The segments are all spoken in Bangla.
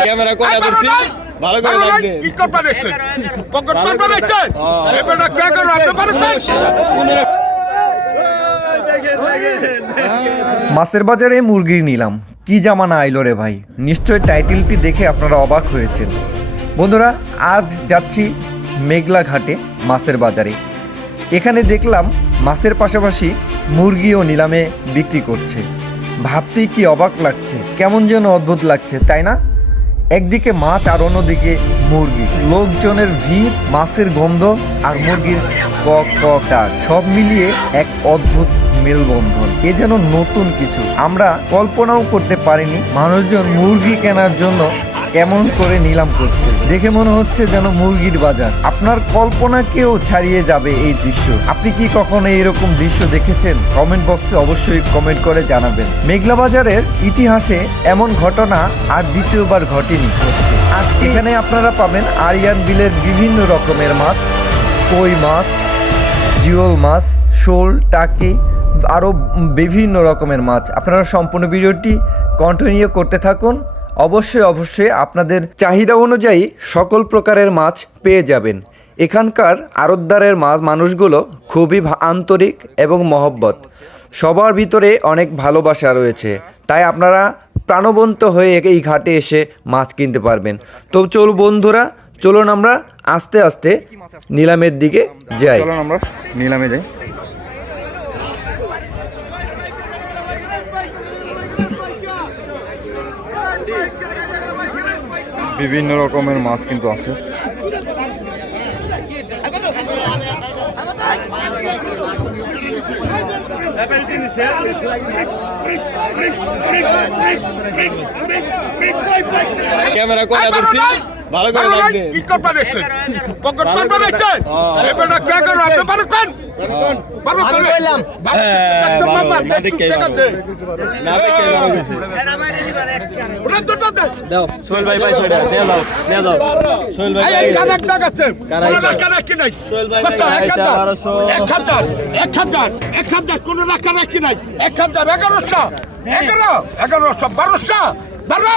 ক্যামেরা কয়টা করছি ভালো করে লাগবে কি করতে দেখছেন পকেট করতে দেখছেন এবারে ক্যামেরা আপনি পারেন মাছের বাজারে মুরগি নিলাম। কি জামানা আইলো রে ভাই? নিশ্চয় টাইটেলটি দেখে আপনারা অবাক হয়েছেন। বন্ধুরা, আজ যাচ্ছি মেঘলা ঘাটে মাছের বাজারে। এখানে দেখলাম মাছের পাশাপাশি মুরগিও নিলামে বিক্রি করছে। ভাবতেই কি অবাক লাগছে, কেমন যেন অদ্ভুত লাগছে, তাই না? একদিকে মাছ আর অন্যদিকে মুরগি। লোকজনের ভিড়, মাছের গন্ধ আর মুরগির কক কক ডাক, সব মিলিয়ে এক অদ্ভুত মেলবন্ধন। এ যেন নতুন কিছু। আমরা কল্পনাও করতে পারিনি মানুষজন মুরগি কেনার জন্য কেমন করে নিলাম করছে। দেখে মনে হচ্ছে যেন মুরগির বাজার। আপনার কল্পনাকেও ছাড়িয়ে যাবে এই দৃশ্য। আপনি কি কখনো এরকম দৃশ্য দেখেছেন? কমেন্ট বক্সে অবশ্যই কমেন্ট করে জানাবেন। মেঘলা বাজারের ইতিহাসে এমন ঘটনা আর দ্বিতীয়বার ঘটেনি। হচ্ছে আজকে এখানে আপনারা পাবেন আরিয়ান বিলের বিভিন্ন রকমের মাছ। কই মাছ, জিওল মাছ, শোল, টাকি আরও বিভিন্ন রকমের মাছ। আপনারা সম্পূর্ণ ভিডিওটি কন্টিনিউ করতে থাকুন। অবশ্যই অবশ্যই আপনাদের চাহিদা অনুযায়ী সকল প্রকারের মাছ পেয়ে যাবেন। এখানকার আড়তদারের মাছ, মানুষগুলো খুবই আন্তরিক এবং মহব্বত। সবার ভিতরে অনেক ভালোবাসা রয়েছে। তাই আপনারা প্রাণবন্ত হয়ে এই ঘাটে এসে মাছ কিনতে পারবেন। তো চল বন্ধুরা, চলুন আমরা আস্তে আস্তে নিলামের দিকে যাই। চলুন আমরা নিলামে যাই। বিভিন্ন রকমের মাছ কিন্তু আছে ক্যামেরা করে ধরছি ভালো করে লাগবে কি করবা দেখছেন পকেট দেখছেন এবারে কে করো আপনি পারবেন সোহেল এক হাজার। এক হাজার। এক হাজার। কোনো রাখা রাখি নাই। এক হাজার এগারোশো। এগারো। এগারোশো বারোশো। বারো।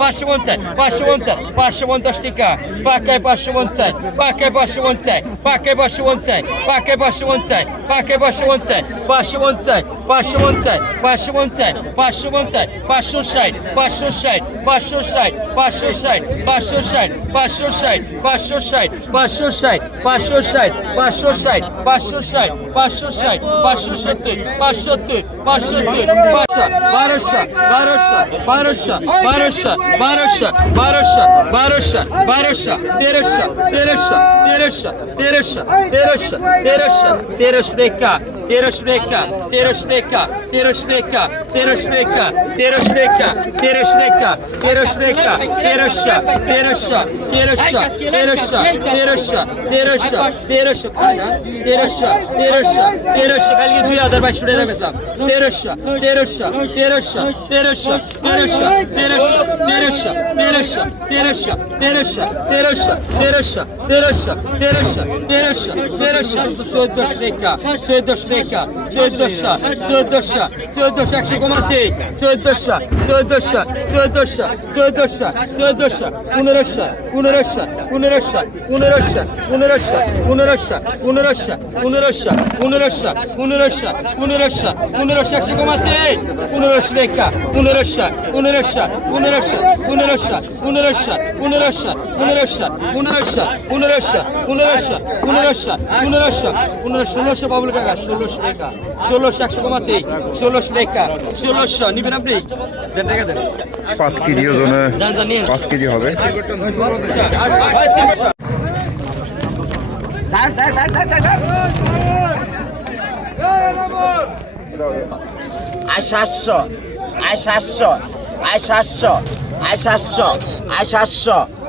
পাঁচশো পঞ্চাশ পাঁচশো পঞ্চাশ পাঁচশো পঞ্চাশ টাকা পাকায় পাঁচশো পঞ্চাশ পাকায় পাঁচশো পঞ্চাশ পাকায় পাঁচশো পঞ্চাশ পাকায় পাঁচশো পঞ্চাশ পাকায় পাঁচশো পঞ্চাশ পাঁচশো পঞ্চাশ পাঁচশো পঞ্চাশ পাঁচশো পঞ্চাশ পাঁচশো পঞ্চাশ পাঁচশো ষাট পাঁচশো ষাট পাঁচশো ষাট পাঁচশো ষাট পাঁচশো ষাট পাঁচশো ষাট পাঁচশো ষাট পাঁচশো ষাট পাঁচশো ষাট পাঁচশো ষাট পাঁচশো ষাট পাঁচশো ষাট পাঁচশো সত্তর পাঁচশো সত্তর পাঁচশো সত্তর পাঁচশো বারোশো বারোশো বারোশো বারোশো বারোশো বারোশো বারোশো বারোশো তেরোশো তেরোশো তেরোশো তেরোশো তেরোশো তেরোশো তেরোশো রেখা তেরোশো রেখা তেরোশো রেখা তেরোশো রেখা তেরোশো রেখা তেরোশো রেখা তেরোশো রেখা তেরোশো রেখা তেরোশো তেরোশো তেরোশো তেরোশো তেরোশো তেরোশো তেরোশো তেরোশো তেরোশো তেরোশো কালকে দুই হাজার বাইশ টাকা বেচাম তেরোশো তেরোশো তেরোশো তেরোশো তেরোশো তেরোশো তেরোশো তেরোশো তেরোশো তেরোশো তেরোশো তেরোশো তেরোশো তেরোশো তেরোশো তেরোশো চোদ্দশো রেখা চোদ্দশো রেখা চোদ্দশো চোদ্দশো চোদ্দশো একশো কমাচ্ছে চোদ্দশো চোদ্দশো চোদ্দশো চোদ্দশো চোদ্দশো পনেরোশো পনেরোশো পনেরোশো পনেরোশো পনেরোশো পনেরোশো পনেরোশো পনেরোশো পনেরোশো পনেরোশো পনেরোশো পনেরোশো একশো কমাচ্ছে পনেরোশো রেখা পনেরোশো পনেরোশো পনেরোশো পনেরোশো পনেরোশো পনেরোশো পনেরোশো পনেরোশো পনেরোশো পনেরোশো পনেরোশো পনেরোশো পনেরোশো ষোলোশো বাবুল কাকা ষোলোশো রেখা ষোলোশো একশো কমাচ্ছে। ষোলোশো রেখা ষোলোশো নিবেন আপনি? দেন টাকা দেন। পাঁচ কেজি ওজনে পাঁচ কেজি হবে। আর সাতশো আয় সাতশো আয় সাতশো আয় সাতশো আয় সাতশো।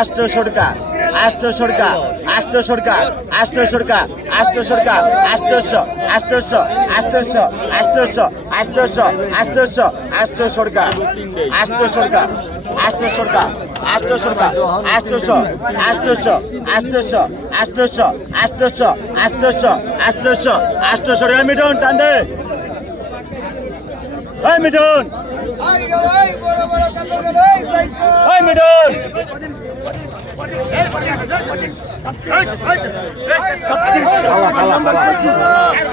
আষ্ট সরকার আষ্ট সরকার আষ্ট সরকার আষ্ট সরকার আষ্ট সরকার আষ্টশ আষ্টশ আষ্টশ আষ্টশ আষ্টশ আষ্টশ আষ্ট সরকার আষ্ট সরকার আষ্ট সরকার আষ্ট সরকার আষ্টশ আষ্টশ আষ্টশ আষ্টশ আষ্টশ আষ্টশ আষ্টশ আষ্ট সরকার মিটন টান দে মিটন মিটন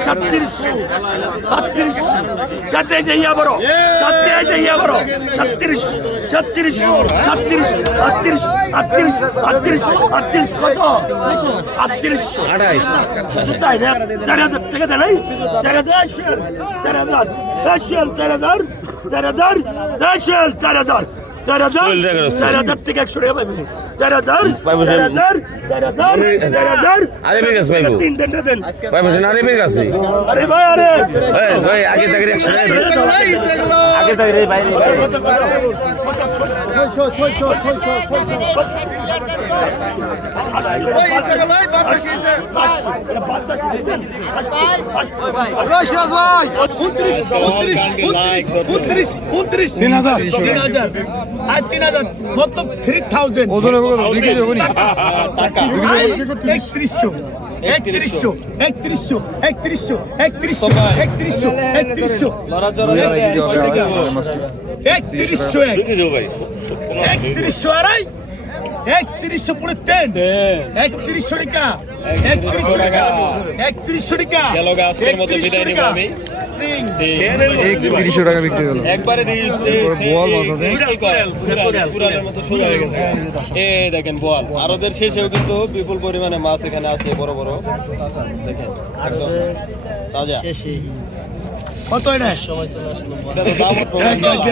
ছত্রিশশো ছত্রিশশো যাতে যাইয়া বড় যাতে যাইয়া বড় ছত্রিশ ছত্রিশ ছত্রিশ আটত্রিশ আটত্রিশ আটত্রিশ আটত্রিশ কত আটত্রিশশো তাই না তেরো হাজার তেরো হাজার টাকা একশো টাকা পাইবে। তেরো হাজার তেরো হাজার তেরো হাজার তেরো হাজার আরে বিকাশ পাইবো তিন দেন দেন ভাই বলছেন আরে বিকাশ আছে আরে ভাই আরে। ভাই ভাই আগে থেকে একশো আগে থেকে বাইরে তিন হাজার তিন হাজার আর তিন হাজার মতলব থ্রি থাউজেন্ড একত্রিশশো একত্রিশশো একত্রিশশো একত্রিশশো একত্রিশশো একত্রিশশো একত্রিশশো একত্রিশশো এক একত্রিশশো আড়াই একত্রিশশো পুরো তেন একত্রিশশো টাকা। একত্রিশশো টাকা। একত্রিশশো টাকা। একত্রিশশো টাকা। তিরিশশো টাকা বিক্রি হলো। একবারে মতো শুরু হয়ে গেছে। এ দেখেন বোয়াল। আর ওদের শেষেও কিন্তু বিপুল পরিমাণে মাছ এখানে আছে বড় বড়। দেখেন একদম তাজা। কত এটা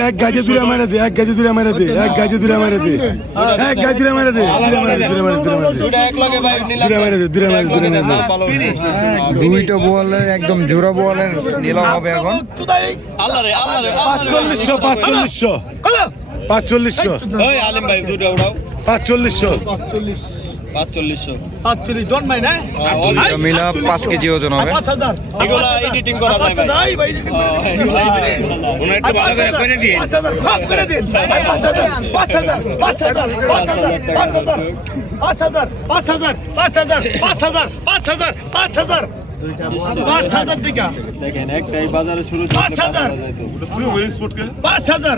এক গাছে দূরে মেরে দে এক গাছে দূরে মেরে দে এক গাছে দূরে মেরে দে এক গাছে দূরে মেরে দে দূরে মেরে দে দূরে মেরে দে দূরে মেরে দে দূরে মেরে দে দূরে মেরে দে দূরে মেরে দে ভালো দুইটা বোয়ালের একদম জোড়া বোয়ালের নিলাম হবে এখন আল্লাহ রে আল্লাহ রে পাঁচচল্লিশশো পাঁচচল্লিশশো পাঁচচল্লিশশো ওই আলিম ভাই দুটা উড়াও পাঁচচল্লিশশো পাঁচচল্লিশশো আটচল্লিশ ডন মাই না মিলা পাঁচ কেজি ওজন হবে পাঁচ হাজার এগুলা এডিটিং করা আচ্ছা ভাই ভাই ভাই পাঁচ হাজার খপ করে দিন পাঁচ হাজার পাঁচ হাজার পাঁচ হাজার পাঁচ হাজার পাঁচ হাজার পাঁচ হাজার পাঁচ হাজার পাঁচ হাজার পাঁচ হাজার পাঁচ পাঁচ হাজার পাঁচ টাকা দেখেন একটাই বাজারে শুরু পাঁচ হাজার পাঁচ হাজার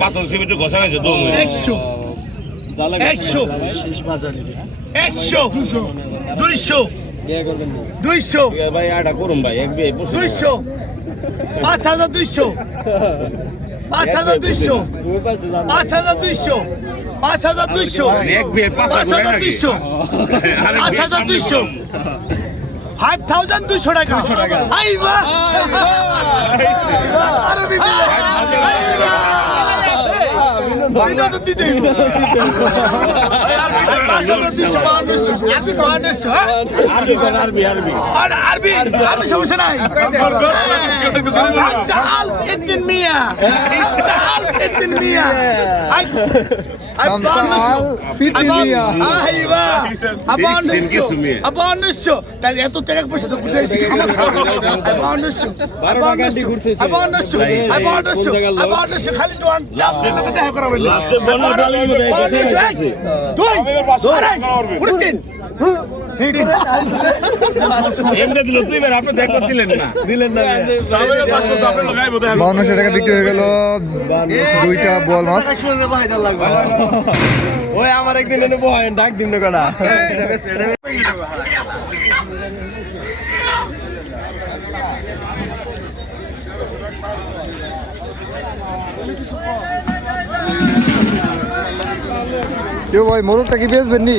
পাথর সিমেন্ট ঘষা গেছে তো একশো একশো। একশো। দুইশো। দুইশো। ভাই আটা করুন ভাই এক দুইশো। পাঁচ হাজার দুইশো। পাঁচ হাজার দুইশো। পাঁচ হাজার দুইশো। পাঁচ হাজার দুইশো। পাঁচ হাজার দুইশো। পাঁচ হাজার দুইশো। ফাইভ থাউজেন্ড দুইশো টাকা। আইবা। আরে আরবি আরবি সমস্যা নাই مية do فتن مية দেখা এমনি দিল তুই আপনি দিলেন না দিলেন না টাকা বিক্রি হয়ে গেল দুইটা মাছ ওই আমার একদিন এনে বহেন ডাক দিন না কটা কেউ ভাই মোরগটা কি বেচবেন নি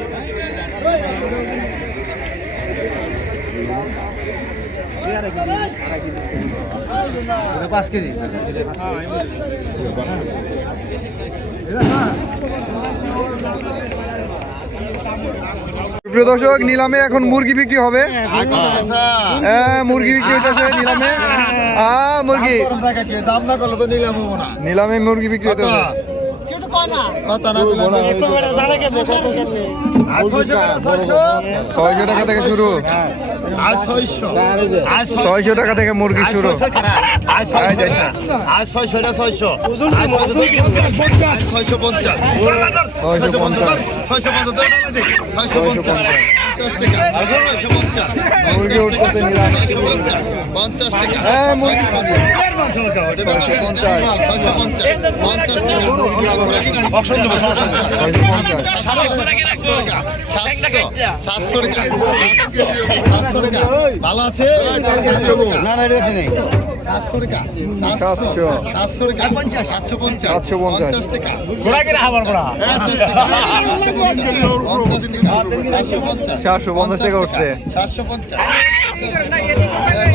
প্রিয় দর্শক নিলামে এখন মুরগি বিক্রি হবে। হ্যাঁ মুরগি বিক্রি হইতেছে নিলামে। আ মুরগি। দাম না? করলে তো নিলাম হব না নিলামে মুরগি বিক্রি হইতেছে কথা না ছয়শো টাকা থেকে শুরু। ছয়শো? টাকা থেকে মুরগি শুরু। ছয়শো পঞ্চাশ। ছয়শো পঞ্চাশ পঞ্চাশ পঞ্চাশ পঞ্চাশ পঞ্চাশ টাকা ছয়শো পঞ্চাশ মুরগি উঠতেছে পঞ্চাশ পঞ্চাশ টাকা হ্যাঁ মুরগি ছয়শো পঞ্চাশ পঞ্চাশ পঞ্চাশ টাকা সাতশো টাকা। সাতশো। টাকা সাতশো টাকা। ভালো আছে না না সাতশো টাকা সাতশো সাতশো টাকা পঞ্চাশ। সাতশো পঞ্চাশ সাতশো পঞ্চাশ। পঞ্চাশ টাকা পঞ্চাশ টাকা। সাতশো পঞ্চাশ সাতশো পঞ্চাশ টাকা। উঠছে সাতশো পঞ্চাশ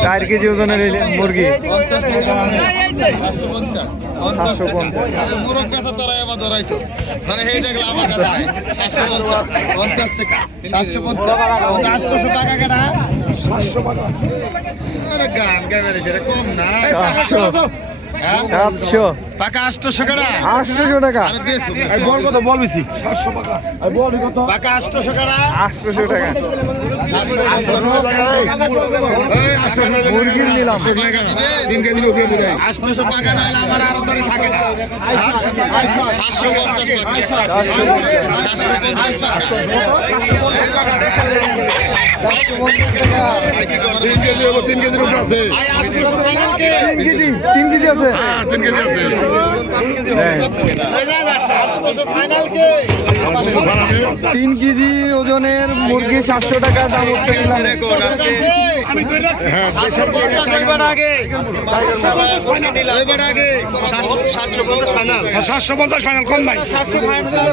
চার কেজি ওজনের মুরগি। পঞ্চাশ সাতশো পঞ্চাশ। পঞ্চাশ সাতশো পঞ্চাশ। মুরগ কাছে তোরা এবার ধরাইছো মানে সেই দেখলে আমার কাছে নাই। সাতশো পঞ্চাশ। পঞ্চাশ টাকা। সাতশো পঞ্চাশ। আটশোশো টাকা কেনা। সাতশো টাকা। আরে গান গাইবে কম না সাতশো হ্যাঁ? কেনা আটশোশো টাকা আরে বেশি বল কত বল বেশি সাতশো টাকা বল কত কেনা আটশোশো টাকা সাতশো পঞ্চাশ মুরগির নিলাম তিন কেজি উপরে বোধ টাকা নাহলে আমার আরও তারি থাকে না সাতশো পঞ্চাশ টাকা কেজির কেজি তিন কেজি আছে তিন কেজি আছে তিন কেজি ওজনের মুরগি সাতশো টাকা দাম উঠতে এবার আগে। সাতশো পঞ্চাশ ফাইনাল সাতশো পঞ্চাশ ফাইনাল কম নাই। সাতশো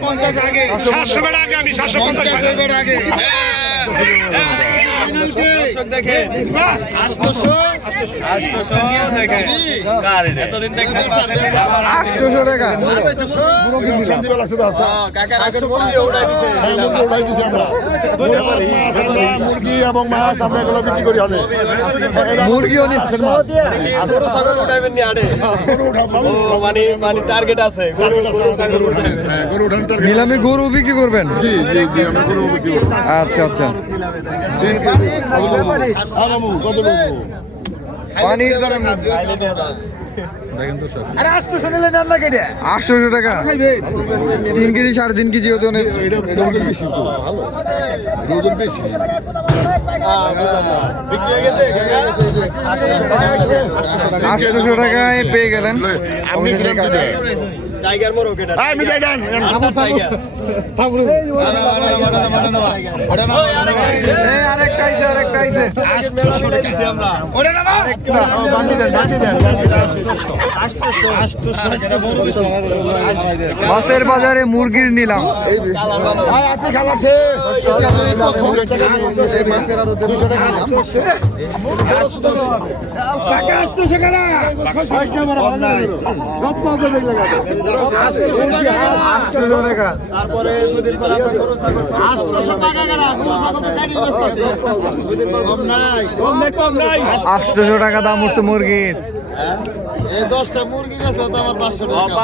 পঞ্চাশ আগে। সাতশো বেড়া আগে আমি সাতশো পঞ্চাশ পঞ্চাশ আগে। এতদিন আটশোশো টাকা। মুরগি এবং মাছ আমরা এগুলো বিক্রি করি অনেক। মুরগিও নিচ্ছে গরু ছাগল উঠাইবেন ও, মানে মানে টার্গেট আছে। ছাগল উঠাইবেন গরু উঠান নিলামে গরু বিক্রি করবেন? জি জি জি আমরা গরু বিক্রি করি আচ্ছা আচ্ছা। আরামু কত বলব পানির দাম আটশোশো টাকা? তিন কেজি সাড়ে তিন কেজি ওজনের এটা এটা বেশি তো। ভালো। বেশি। বিক্রি হয়ে আটশোশো টাকায় পেয়ে গেলেন। আপনি। টাইগার মোরগ এটা ডান আরেকটা আইছে আরেকটা আইছে দেন দেন মাছের বাজারে মুরগির নিলাম ভাই আপনি খালাসে আটশোশো টাকা তারপরে দুদিন পর আমরা গরু ছাগল আটশোশো টাকা দাম হচ্ছে মুরগির। এই দশটা মুরগি গেছে তো আমার পাঁচশো টাকা।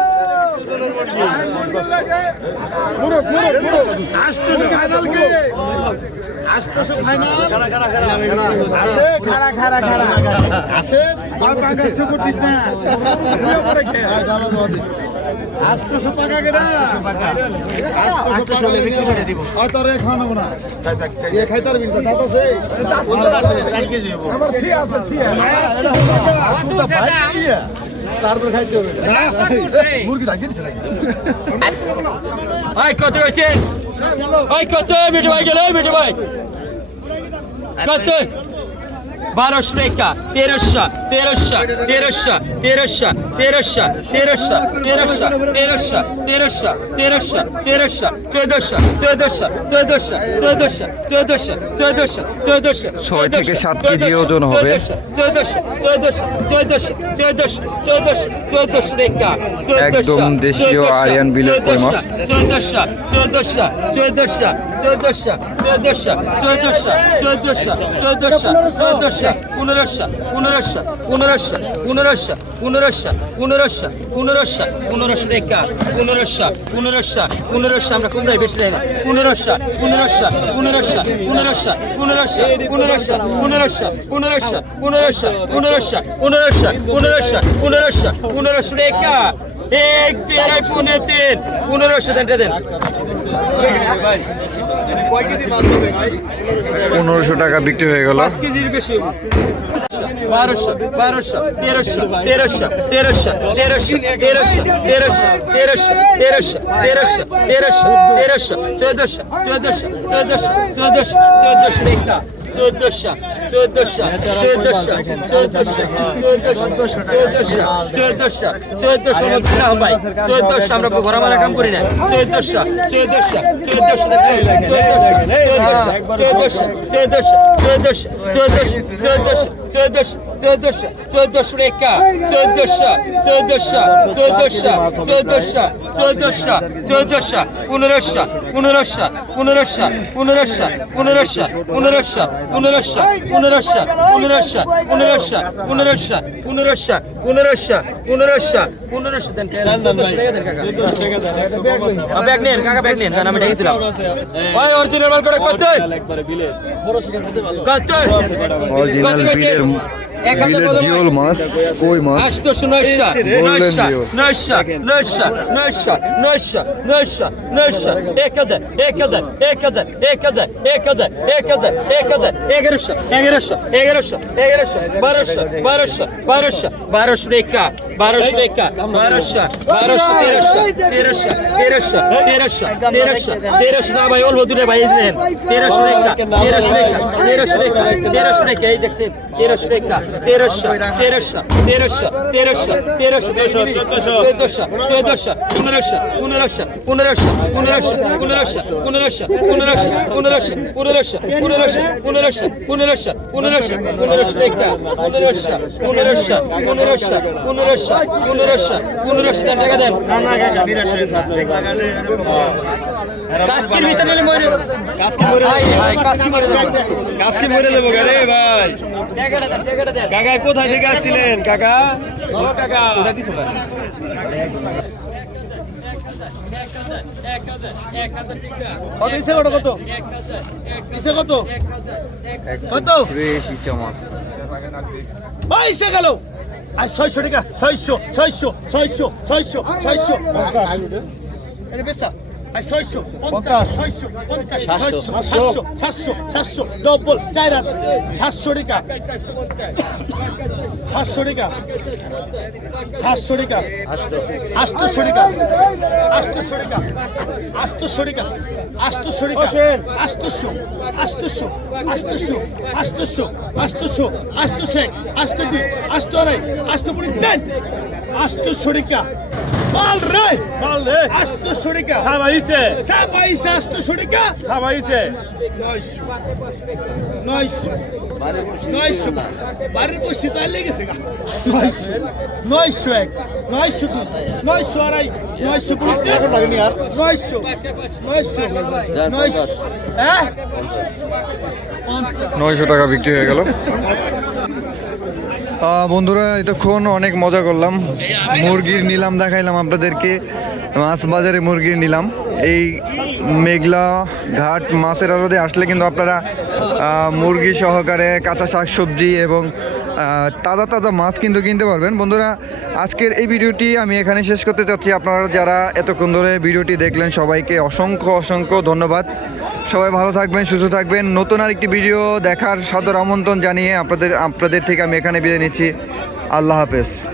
আষ্টশো টাকা কেনা তোরে খাওয়াবো না এ খাই তার বিনটা দাঁত আছে দাঁত আছে 4 কেজি আমার সি আছে সি আছে তারপরে খাইতে হবে। মুরগি থাকি দিচ্ছে নাকি? ভাই কত হয়েছে? ভাই কত? মিঠু ভাই গেল মিঠু ভাই। কত? বারোশো টাকা তেরোশো তেরোশো তেরোশো তেরোশো তেরোশো তেরোশো তেরোশো তেরোশো তেরোশো তেরোশো তেরোশো চোদ্দশো চোদ্দশো চোদ্দশো চোদ্দশো চোদ্দশো চোদ্দশো চোদ্দশো ছয় থেকে সাত কেজি ওজন হবে। চোদ্দশো চোদ্দশো চোদ্দশো চোদ্দশো চোদ্দশো চোদ্দশো টাকা একদম দেশীয় আরিয়ান বিলের কই মাছ। চোদ্দশো চোদ্দশো চোদ্দশো চোদ্দশো চোদ্দশো চোদ্দশো চোদ্দশো চোদ্দশো চোদ্দশো পনেরোশো পনেরোশো পনেরোশো পনেরোশো পনেরোশো পনেরোশো পনেরোশো পনেরোশো টাকা পনেরোশো পনেরোশো পনেরোশো আমরা কম বেশি দেয় না পনেরোশো পনেরোশো পনেরোশো পনেরোশো পনেরোশো পনেরোশো পনেরোশো পনেরোশো পনেরোশো পনেরোশো পনেরোশো পনেরোশো পনেরোশো পনেরোশো টাকা এক আড়াই পনেরো তিন দেন দেন পনেরোশো টাকা বিক্রি হয়ে গেল বারোশো বারোশো তেরোশো তেরোশো তেরোশো তেরোশো তেরোশো তেরোশো তেরোশো তেরোশো চোদ্দশো চোদ্দশো চোদ্দশো চোদ্দশো চোদ্দশো চোদ্দশো চোদ্দশো চোদ্দশো মধ্যে না ভাই চোদ্দশো আমরা ঘোরা মারা কাম করি না চোদ্দশো চোদ্দশো চোদ্দশো চোদ্দশো চোদ্দশো চোদ্দশো চোদ্দশো চোদ্দশো চোদ্দশো চোদ্দশো চোদ্দশো পনেরোশো পনেরোশো পনেরোশো পনেরোশো পনেরোশো পনেরোশো পনেরোশো পনেরোশো পনেরোশো পনেরোশো পনেরোশো পনেরোশো পনেরোশো পনেরোশো দেন ব্যাগ নেন কাকা ব্যাগ নেন আমি ডেকেছিলাম ওই অরিজিনাল মাল করে কত কত অরিজিনাল বিলের Millet yolmaz, koymaz. Aç döşü naşa, naşa, naşa, naşa, naşa, naşa, naşa, naşa. Ekade, ekade, ekade, ekade, ekade, ekade, ekade, egrişa, egrişa, egrişa, egrişa, barışa, barışa, barışa, barış reka, barış reka, barışa, barışa, terişa, terişa, terişa, terişa, terişa, terişa, daha bayol hodu ne bayil ne? Terişa reka, terişa reka, terişa reka, terişa reka, terişa reka, terişa reka, তেরোশো তেরোশো তেরোশো তেরোশো তেরোশো চোদ্দশো চোদ্দশো পনেরোশো পনেরোশো পনেরোশো পনেরোশো পনেরোশো পনেরোশো পনেরোশো পনেরোশো পনেরোশো পনেরোশো পনেরোশো পনেরোশো পনেরোশো পনেরোশো রেখা পনেরোশো পনেরোশো পনেরোশো পনেরোশো পনেরোশো পনেরোশো টাকা দেন কাজকের ভিতরে নিলে মরে কাজকে মরে ভাই ভাই কাজকে মরে কাজকে মরে দেবো রে ভাই। কাকা কোথায় থেকে আসছিলেন? কাকা? ও কাকা কত ইসে কত কত? ইসে কত? কত? ফ্রেশ ইসে গেল। আর ছয়শো টাকা। ছয়শো ছয়শো ছয়শো ছয়শো ছয়শো পঞ্চাশ এটা বেসা ছয়শো পঞ্চাশ ছয়শো পঞ্চাশ সাতশো সাতশো সাতশো সাতশো ডবল চার হাত সাতশো টাকা সাতশো টাকা সাতশো টাকা আটশো টাকা আটশো টাকা আটশো টাকা আটশো টাকা আটশো আটশো আটশো আটশো আটশো আটশো আটশো এক আটশো দুই আটশো আড়াই আটশো পুরি দেন আটশো টাকা মাল রে। মাল রে। আটশোশো টাকা সাবাইছে চা পাইছে আটশোশো টাকা সাবাইছে নয়শো। নয়শো। নয়শো বাড়ির বসে তাই লেগেছে গা। নয়শো। নয়শো এক। নয়শো দুই। নয়শো আড়াই। নয়শো কুড়ি। আর। নয়শো। নয়শো। নয়শো। হ্যাঁ? নয়শো টাকা বিক্রি হয়ে গেল। বন্ধুরা, এতক্ষণ অনেক মজা করলাম। মুরগির নিলাম দেখাইলাম আপনাদেরকে। মাছ বাজারে মুরগির নিলাম। এই মেঘলা ঘাট মাছের আড়তে আসলে কিন্তু আপনারা মুরগি সহকারে কাঁচা শাকসবজি এবং তাজা তাজা মাছ কিন্তু কিনতে পারবেন। বন্ধুরা, আজকের এই ভিডিওটি আমি এখানে শেষ করতে চাচ্ছি। আপনারা যারা এতক্ষণ ধরে ভিডিওটি দেখলেন, সবাইকে অসংখ্য অসংখ্য ধন্যবাদ। সবাই ভালো থাকবেন, সুস্থ থাকবেন। নতুন আরেকটি ভিডিও দেখার সাদর আমন্ত্রণ জানিয়ে আপনাদের আপনাদের থেকে আমি এখানে বিদায় নিচ্ছি। আল্লাহ হাফেজ।